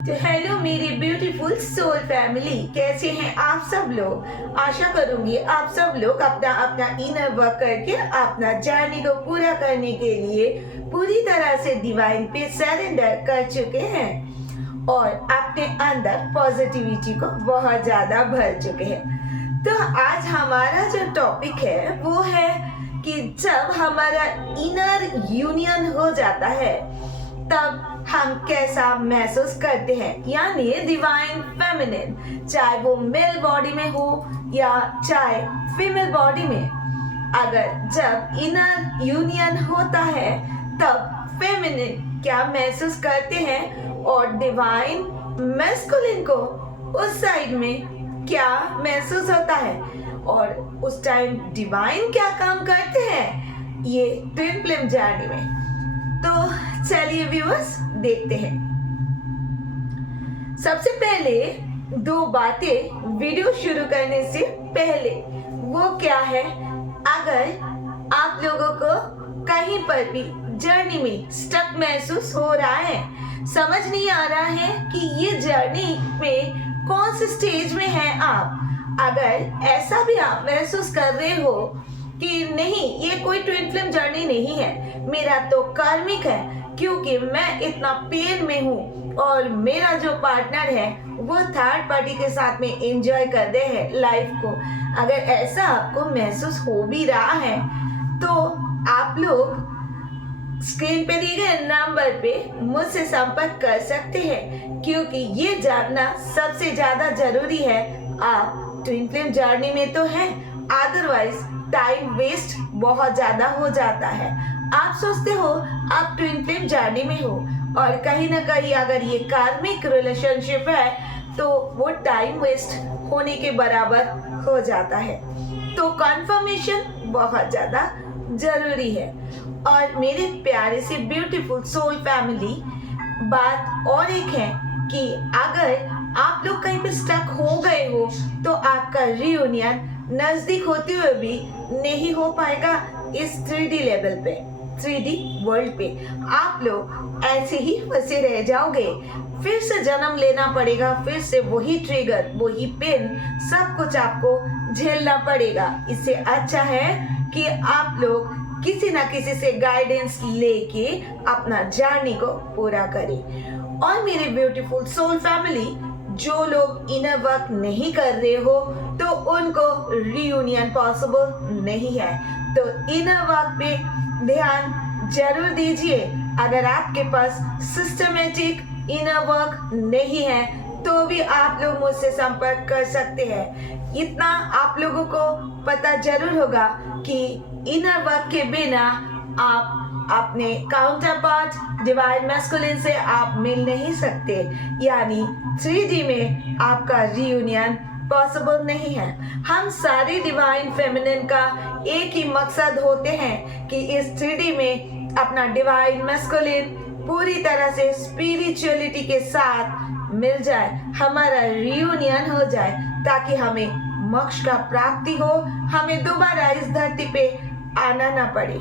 तो हेलो मेरी beautiful soul family, कैसे हैं आप सब लोग। आशा करूंगी आप सब लोग अपना अपना इनर वर्क करके अपना जर्नी को पूरा करने के लिए पूरी तरह से डिवाइन पे सरेंडर कर चुके हैं और अपने अंदर पॉजिटिविटी को बहुत ज्यादा भर चुके हैं। तो आज हमारा जो टॉपिक है वो है कि जब हमारा इनर यूनियन हो जाता है तब हम कैसा महसूस करते हैं, यानी डिवाइन फेमिनिन, चाहे वो मेल बॉडी में हो या चाहे फीमेल बॉडी में। अगर जब इनर यूनियन होता है तब फेमिनिन क्या महसूस करते हैं और डिवाइन मैस्कुलिन को उस साइड में क्या महसूस होता है और उस टाइम डिवाइन क्या काम करते हैं ये ट्विन फ्लेम जर्नी में। तो चलिए व्यूअर्स देखते हैं। सबसे पहले दो बातें वीडियो शुरू करने से पहले, वो क्या है, अगर आप लोगों को कहीं पर भी जर्नी में स्टक महसूस हो रहा है, समझ नहीं आ रहा है कि ये जर्नी में कौन से स्टेज में है आप, अगर ऐसा भी आप महसूस कर रहे हो कि नहीं ये कोई ट्विन फ्लेम जर्नी नहीं है, मेरा तो कार्मिक है क्योंकि मैं इतना पेन में हूँ और मेरा जो पार्टनर है वो थर्ड पार्टी के साथ में एंजॉय कर रहे हैं लाइफ को, अगर ऐसा आपको महसूस हो भी रहा है तो आप लोग स्क्रीन पे दिए गए नंबर पे मुझसे संपर्क कर सकते हैं, क्योंकि ये जानना सबसे ज्यादा जरूरी है। आप ट्विन फ्लेम जर्नी में तो हैं, अदरवाइज टाइम वेस्ट बहुत ज्यादा हो जाता है। आप सोचते हो आप ट्विन फ्लेम जर्नी में हो और कहीं ना कहीं अगर ये कार्मिक रिलेशनशिप है तो वो टाइम वेस्ट होने के बराबर हो जाता है। तो कंफर्मेशन बहुत ज्यादा जरूरी है। और मेरे प्यारे से ब्यूटीफुल सोल फैमिली, बात और एक है कि अगर आप लोग कहीं पे स्टक हो गए हो तो आपका रियूनियन नजदीक होते हुए भी नहीं हो पाएगा। इस 3D लेवल पे, 3D वर्ल्ड पे आप लोग ऐसे ही फंसे रह जाओगे, फिर से जन्म लेना पड़ेगा, फिर से वही ट्रिगर, वही पेन, सब कुछ आपको झेलना पड़ेगा। इससे अच्छा है कि आप लोग किसी ना किसी से गाइडेंस लेके अपना जर्नी को पूरा करें। और मेरे ब्यूटीफुल सोल फैमिली, जो लोग इनर वर्क नहीं कर रहे हो तो उनको रियूनियन पॉसिबल नहीं है, तो इनर वर्क पे ध्यान जरूर दीजिए। अगर आपके पास सिस्टमेटिक इनर वर्क नहीं है तो भी आप लोग मुझसे संपर्क कर सकते हैं। इतना आप लोगों को पता जरूर होगा कि इनर वर्क के बिना आप अपने काउंटर पार्ट डिवाइन मैस्कुलिन से आप मिल नहीं सकते, यानी 3D में आपका रियूनियन पॉसिबल नहीं है। हम सारे डिवाइन फेमिनिन का एक ही मकसद होते हैं कि इस 3D में अपना डिवाइन मैस्कुलिन पूरी तरह से स्पिरिचुअलिटी के साथ मिल जाए, हमारा रियूनियन हो जाए, ताकि हमें मोक्ष का प्राप्ति हो, हमें दोबारा इस धरती पे आना ना पड़े।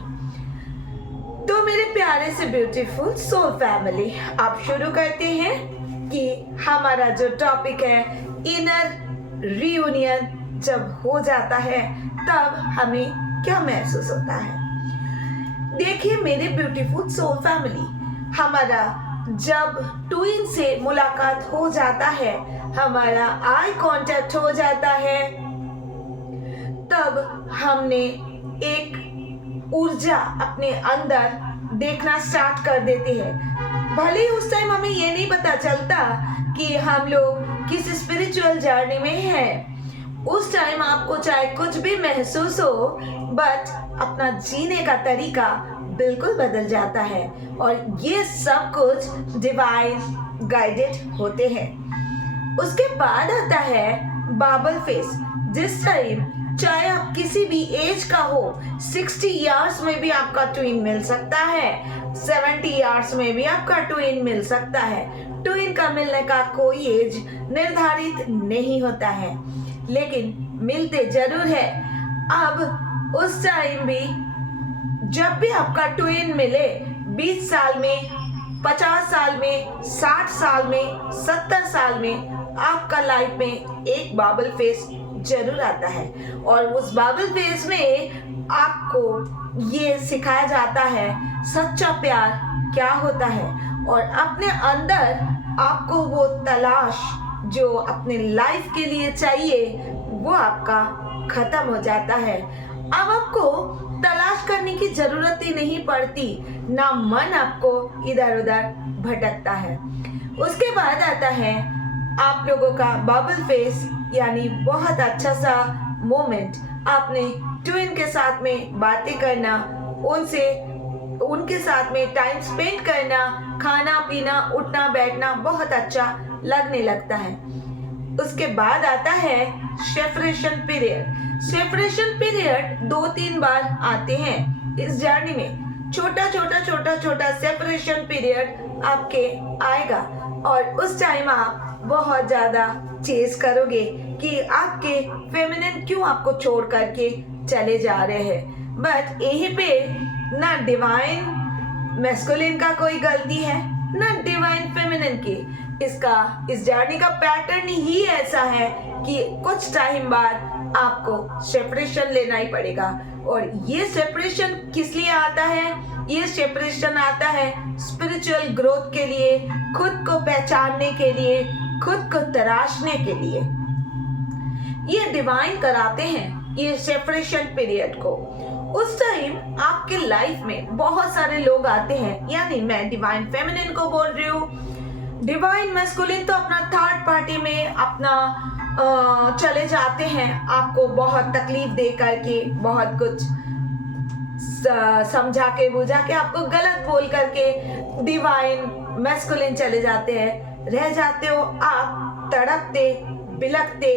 तो मेरे प्यारे से ब्यूटीफुल सोल फैमिली, आप शुरू करते हैं कि हमारा जो टॉपिक है इनर रियूनियन जब हो जाता है तब हमें क्या महसूस होता है। देखिए मेरे ब्यूटीफुल सोल फैमिली, हमारा जब ट्विन से मुलाकात हो जाता है, हमारा आई कांटेक्ट हो जाता है, तब हमने एक ऊर्जा अपने अंदर देखना स्टार्ट कर देते हैं। भले ही उस टाइम हमें ये नहीं पता चलता कि हम लोग किस स्पिरिचुअल जर्नी में हैं। उस टाइम आपको चाहे कुछ भी महसूस हो, बट अपना जीने का तरीका बिल्कुल बदल जाता है और ये सब कुछ डिवाइन गाइडेड होते हैं। उसके बाद आता है बाबल फेस, जिस टाइम चाहे आप किसी भी एज का हो, 60 इयर्स में भी आपका ट्विन मिल सकता है, 70 इयर्स में भी आपका ट्विन मिल सकता है। ट्विन का मिलने का कोई एज निर्धारित नहीं होता है, लेकिन मिलते जरूर है। अब उस टाइम भी जब भी आपका ट्विन मिले, 20 साल में 50 साल में, 60 साल में, 70 साल में आपका लाइफ में एक बाबल फेस जरूर आता है और उस बाबल फेस में आपको ये सिखाया जाता है सच्चा प्यार क्या होता है और अपने अंदर आपको वो तलाश जो अपने लाइफ के लिए चाहिए वो आपका खत्म हो जाता है। अब आपको तलाश करने की जरूरत ही नहीं पड़ती, ना मन आपको इधर उधर भटकता है। उसके बाद आता है आप लोगों का बबल फेस, यानी बहुत अच्छा सा मोमेंट, आपने ट्विन के साथ में बातें करना, उनके साथ में टाइम स्पेंड करना, खाना पीना, उठना बैठना बहुत अच्छा लगने लगता है। उसके बाद आता है सेपरेशन पीरियड। सेपरेशन पीरियड 2-3 बार आते हैं इस जर्नी में। छोटा सेपरेशन पीरियड आपके आएगा और उस टाइम आप बहुत ज्यादा चेस करोगे कि आपके फेमिनिन क्यों आपको छोड़ करके चले जा रहे हैं। बट यहीं पे ना डिवाइन मैस्कुलिन का कोई गलती है ना डिवाइन फेमिनिन की। इस जर्नी का पैटर्न ही ऐसा है कि कुछ टाइम बाद आपको सेपरेशन लेना ही पड़ेगा। और ये सेपरेशन किस लिए आता है? ये सेपरेशन आता है स्पिरिचुअल ग्रोथ के लिए, खुद को पहचानने के लिए, खुद को तराशने के लिए। ये डिवाइन कराते हैं ये सेपरेशन पीरियड को। उस टाइम आपके लाइफ में बहुत सारे लोग आते हैं, यानी मैं डिवाइन फेमिनिन को बोल रही हूँ। डिवाइन मैस्कुलिन तो अपना थर्ड पार्टी में अपना चले जाते हैं, आपको बहुत तकलीफ दे करके, बहुत कुछ समझा के बुझा के, आपको गलत बोल करके डिवाइन मैस्कुलिन चले जाते हैं। रह जाते हो आप तड़पते बिलखते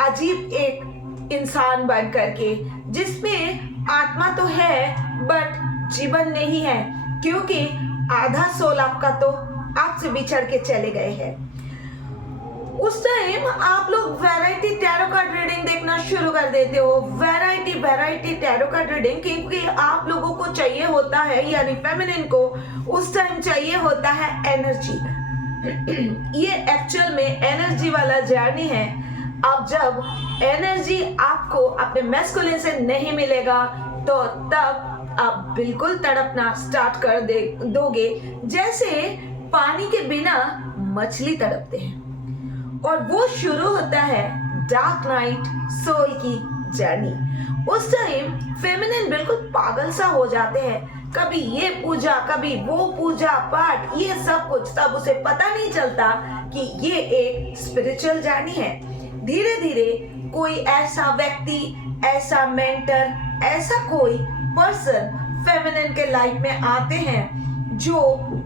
अजीब एक इंसान बन करके, जिसमें आत्मा तो है बट जीवन नहीं है, क्योंकि आधा सोल आपका तो आपसे बिछड़ के चले गए हैं। उस टाइम आप लोग वैरायटी टैरो कार्ड रीडिंग देखना शुरू कर देते हो। वैरायटी टैरो कार्ड रीडिंग, क्योंकि आप लोगों को चाहिए होता है, यानी फेमिनिन को उस टाइम चाहिए होता है एनर्जी। ये एक्चुअल में एनर्जी वाला जर्नी है। अब जब एनर्जी आपको अपने मैस्कुलिन से नहीं मिलेगा तो तब आप बिल्कुल तड़पना स्टार्ट कर दोगे, जैसे पानी के बिना मछली तड़पते हैं। और वो शुरू होता है डार्क नाइट सोल की जर्नी। उस टाइम फेमिनिन बिल्कुल पागल सा हो जाते हैं, कभी ये पूजा कभी वो पूजा पाठ, ये सब कुछ। तब उसे पता नहीं चलता कि ये एक स्पिरिचुअल जर्नी है। धीरे धीरे कोई ऐसा व्यक्ति, ऐसा मेंटर, ऐसा कोई पर्सन फेमिनिन के लाइफ में आते हैं जो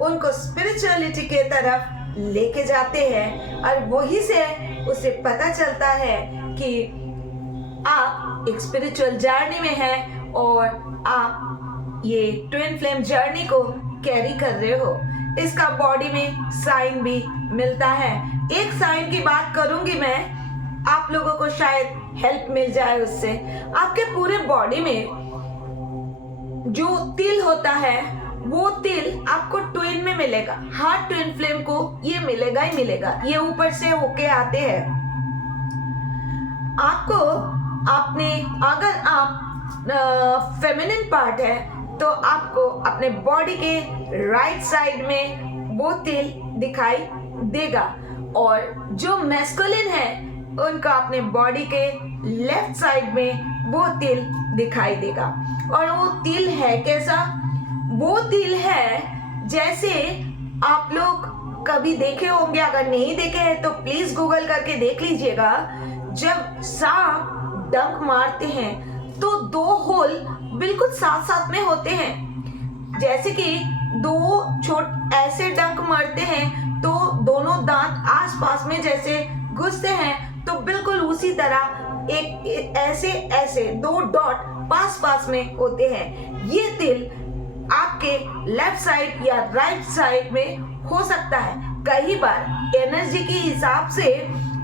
उनको स्पिरिचुअलिटी के तरफ लेके जाते हैं, और वही से उसे पता चलता है कि आप एक स्पिरिचुअल जर्नी में हैं और आप ये ट्विन फ्लेम जर्नी को कैरी कर रहे हो। इसका बॉडी में साइन भी मिलता है। एक साइन की बात करूंगी मैं, आप लोगों को शायद हेल्प मिल जाए उससे। आपके पूरे बॉडी में जो तिल होता है वो तिल आपको ट्विन में मिलेगा। हर ट्विन फ्लेम को ये मिलेगा ही मिलेगा, ये ऊपर से होके आते हैं आपको। आपने अगर आप फेमिनिन पार्ट है तो आपको अपने बॉडी के राइट साइड में वो तिल दिखाई देगा, और जो मैस्कुलिन है उनका अपने बॉडी के लेफ्ट साइड में वो तिल दिखाई देगा। और वो तिल है कैसा? वो तिल है जैसे आप लोग कभी देखे होंगे, अगर नहीं देखे हैं तो प्लीज गूगल करके देख लीजिएगा। जब सांप डंक मारते हैं तो 2 होल बिल्कुल साथ साथ में होते हैं। जैसे कि 2 ऐसे डंक मारते हैं तो दोनों दांत आसपास में जैसे घुसते हैं, तो बिल्कुल उसी तरह एक ऐसे 2 डॉट पास में होते हैं। ये तिल आपके लेफ्ट साइड या राइट साइड में हो सकता है। कई बार एनर्जी के हिसाब से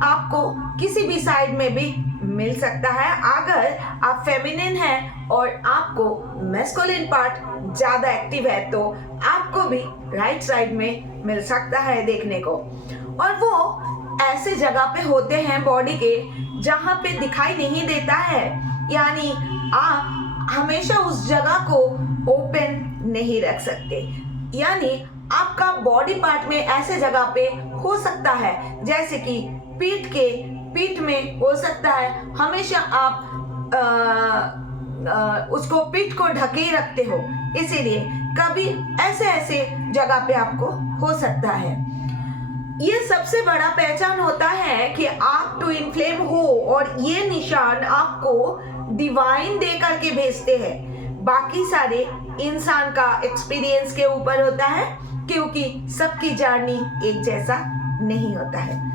आपको किसी भी साइड में भी मिल सकता है अगर आप फेमिनिन हैं और आपको मैस्कुलिन पार्ट ज़्यादा एक्टिव है, तो आपको भी राइट साइड में मिल सकता है देखने को। और वो ऐसे जगह पे होते हैं बॉडी के जहाँ पे दिखाई नहीं देता है, यानी आप हमेशा उस जगह को ओपन नहीं रख सकते। यानी आपका बॉडी पार्ट में ऐसे जगह पे हो सकता है जैसे कि पीठ में हो सकता है, हमेशा आप उसको पीठ को ढके रखते हो, इसीलिए कभी ऐसे जगह पे आपको हो सकता है। ये सबसे बड़ा पहचान होता है कि आप टू इन्फ्लेम हो, और ये निशान आपको डिवाइन दे करके भेजते हैं। बाकी सारे इंसान का एक्सपीरियंस के ऊपर होता है, क्योंकि सबकी जर्नी एक जैसा नहीं होता है।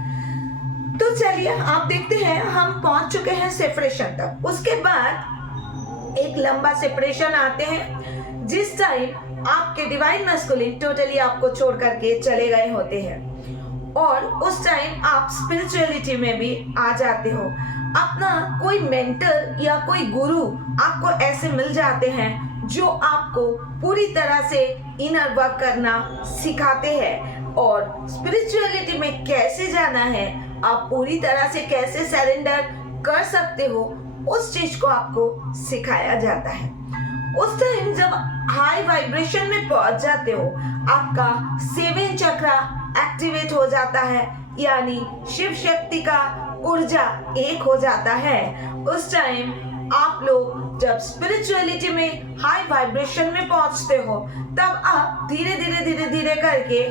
तो चलिए आप देखते हैं, हम पहुंच चुके हैं सेपरेशन तक। उसके बाद एक लंबा सेपरेशन आते हैं जिस टाइम आपके डिवाइन मैस्कुलिन टोटली आपको छोड़ करके चले गए होते हैं, और उस टाइम आप स्पिरिचुअलिटी में भी आ जाते हो। अपना कोई मेंटर या कोई गुरु आपको ऐसे मिल जाते हैं जो आपको पूरी तरह से इनर वर्क करना सिखाते हैं, और स्पिरिचुअलिटी में कैसे जाना है, आप पूरी तरह से कैसे सरेंडर कर सकते हो, उस चीज को आपको सिखाया जाता है। उस टाइम जब हाई वाइब्रेशन में पहुंच जाते हो, आपका 7 चक्रा एक्टिवेट हो जाता है, यानी शिव शक्ति का ऊर्जा एक हो जाता है। उस टाइम आप लोग जब स्पिरिचुअलिटी में हाई वाइब्रेशन में पहुंचते हो, तब आप धीरे धीरे करके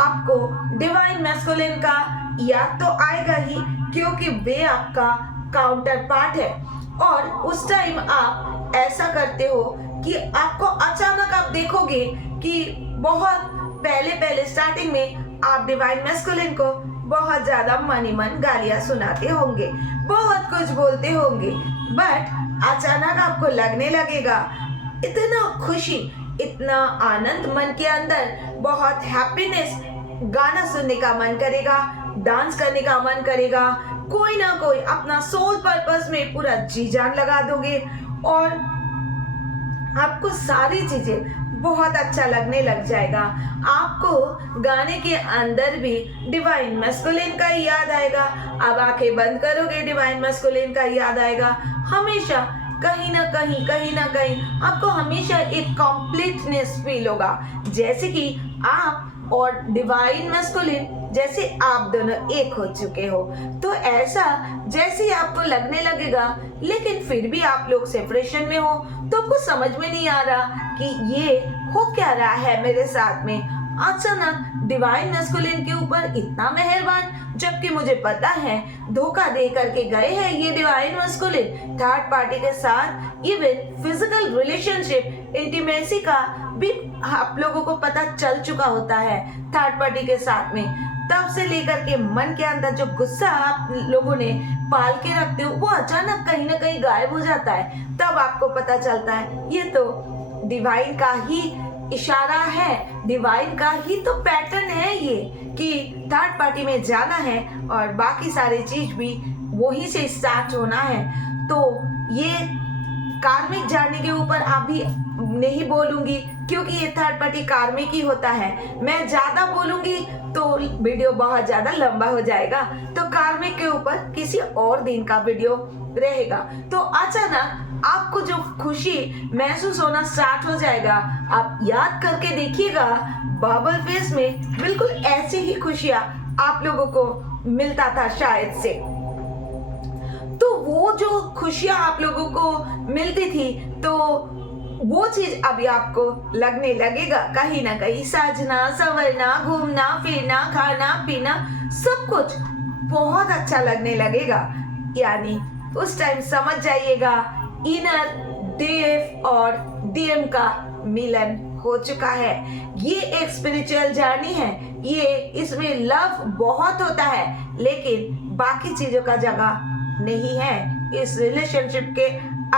आपको डिवाइन मैस्कुलिन का याद तो आएगा ही, क्योंकि वे आपका काउंटर पार्ट है। और उस टाइम आप ऐसा करते हो कि आपको अचानक आप देखोगे कि बहुत पहले स्टार्टिंग में आप डिवाइन मैस्कुलिन को बहुत ज्यादा मनी मन गालियां सुनाते होंगे, बहुत कुछ बोलते होंगे, बट अचानक आपको लगने लगेगा इतना खुशी, इतना आनंद मन के अंदर, बहुत हैप्पीनेस, गाना सुनने का मन करेगा, डांस करने का मन करेगा, कोई ना कोई अपना सोल पर्पस में पूरा जी जान लगा दोगे, और आपको सारी चीजें बहुत अच्छा लगने लग जाएगा। आपको गाने के अंदर भी डिवाइन मैस्कुलिन का याद आएगा। अब आंखें बंद करोगे, डिवाइन मैस्कुलिन का याद आएगा। हमेशा कहीं ना कहीं आपको हमेशा एक कंप्लीटनेस फील होगा, जैसे कि आप और डिवाइन मैस्कुलिन जैसे आप दोनों एक हो चुके हो। तो ऐसा जैसे ही आपको लगने लगेगा, लेकिन फिर भी आप लोग सेपरेशन में हो, तो आपको समझ में नहीं आ रहा कि ये हो क्या रहा है मेरे साथ में। अचानक डिवाइन मैस्कुलिन के ऊपर इतना मेहरबान, जबकि मुझे पता है धोखा दे करके गए हैं ये डिवाइन मैस्कुलिन थर्ड पार्टी के साथ। इवन फिजिकल रिलेशनशिप, इंटीमेसी का भी आप लोगों को पता चल चुका होता है थर्ड पार्टी के साथ में। तब से लेकर के मन के अंदर जो गुस्सा आप लोगों ने पाल के रखते हो, वो अचानक कहीं ना कहीं गायब हो जाता है। तब आपको पता चलता है ये तो डिवाइन का ही इशारा है, डिवाइन का ही तो पैटर्न है ये, कि थर्ड पार्टी में जाना है और बाकी सारी चीज भी वहीं से स्टार्ट होना है। तो ये कार्मिक जर्नी के ऊपर अभी नहीं बोलूंगी, क्योंकि ये थर्ड पार्टी कार्मिक ही होता है। मैं ज्यादा बोलूंगी तो वीडियो बहुत ज्यादा लंबा हो जाएगा, तो कार्मिक के ऊपर किसी और दिन का वीडियो रहेगा। तो अचानक आपको जो खुशी महसूस होना स्टार्ट हो जाएगा, आप याद करके देखिएगा, बबल फेस में बिल्कुल ऐसी ही खुशियां आप लोगों को मिलता था शायद से। तो वो जो खुशियां आप लोगों को मिलती थी, तो वो चीज अभी आपको लगने लगेगा कहीं ना कहीं सजना संवरना, घूमना फिरना, खाना पीना, सब कुछ बहुत अच्छा लगने लगेगा। यानी उस टाइम समझ जाइएगा इनर डीएफ और डीएम का मिलन हो चुका है। ये एक स्पिरिचुअल जर्नी है, ये इसमें लव बहुत होता है, लेकिन बाकी चीजों का जगह नहीं है इस रिलेशनशिप के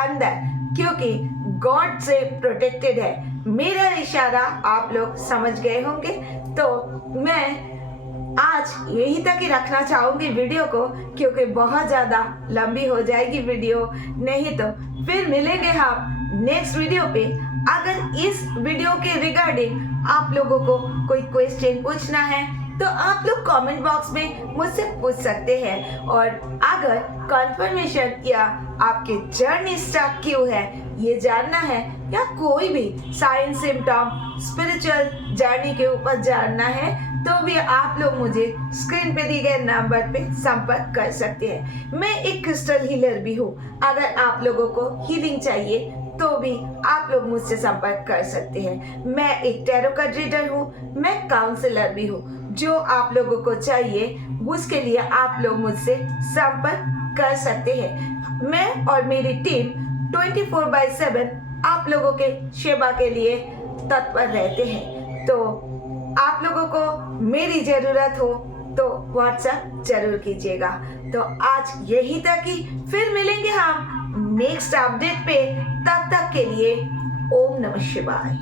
अंदर, क्योंकि गॉड से प्रोटेक्टेड है। मेरा इशारा आप लोग समझ गए होंगे। तो मैं आज यही तक ही रखना चाहूंगी वीडियो को, क्योंकि बहुत ज़्यादा लंबी हो जाएगी वीडियो। नहीं तो फिर मिलेंगे हम नेक्स्ट वीडियो पे। अगर इस वीडियो के रिगार्डिंग आप लोगों को कोई क्वेश्चन पूछना है तो आप लोग कमेंट बॉक्स में मुझसे पूछ सकते हैं। और अगर कंफर्मेशन या आपके जर्नी स्टार्ट क्यों है ये जानना है, या कोई भी साइन सिम्टम स्पिरिचुअल जर्नी के ऊपर जानना है, तो भी आप लोग मुझे स्क्रीन पे दिए गए नंबर पे संपर्क कर सकते हैं। मैं एक क्रिस्टल हीलर भी हूँ। अगर आप लोगों को हीलिंग चाहिए तो भी आप लोग मुझसे संपर्क कर सकते हैं। मैं एक टैरो कार्ड रीडर हूँ, मैं काउंसलर भी हूँ। जो आप लोगों को चाहिए उसके लिए आप लोग मुझसे संपर्क कर सकते हैं। मैं और मेरी टीम 24/7 आप लोगों के सेवा के लिए तत्पर रहते हैं। तो आप लोगों को मेरी जरूरत हो तो व्हाट्सएप जरूर कीजिएगा। तो आज यही तक ही, फिर मिलेंगे हम नेक्स्ट अपडेट पे। तब तक के लिए ओम नमः शिवाय।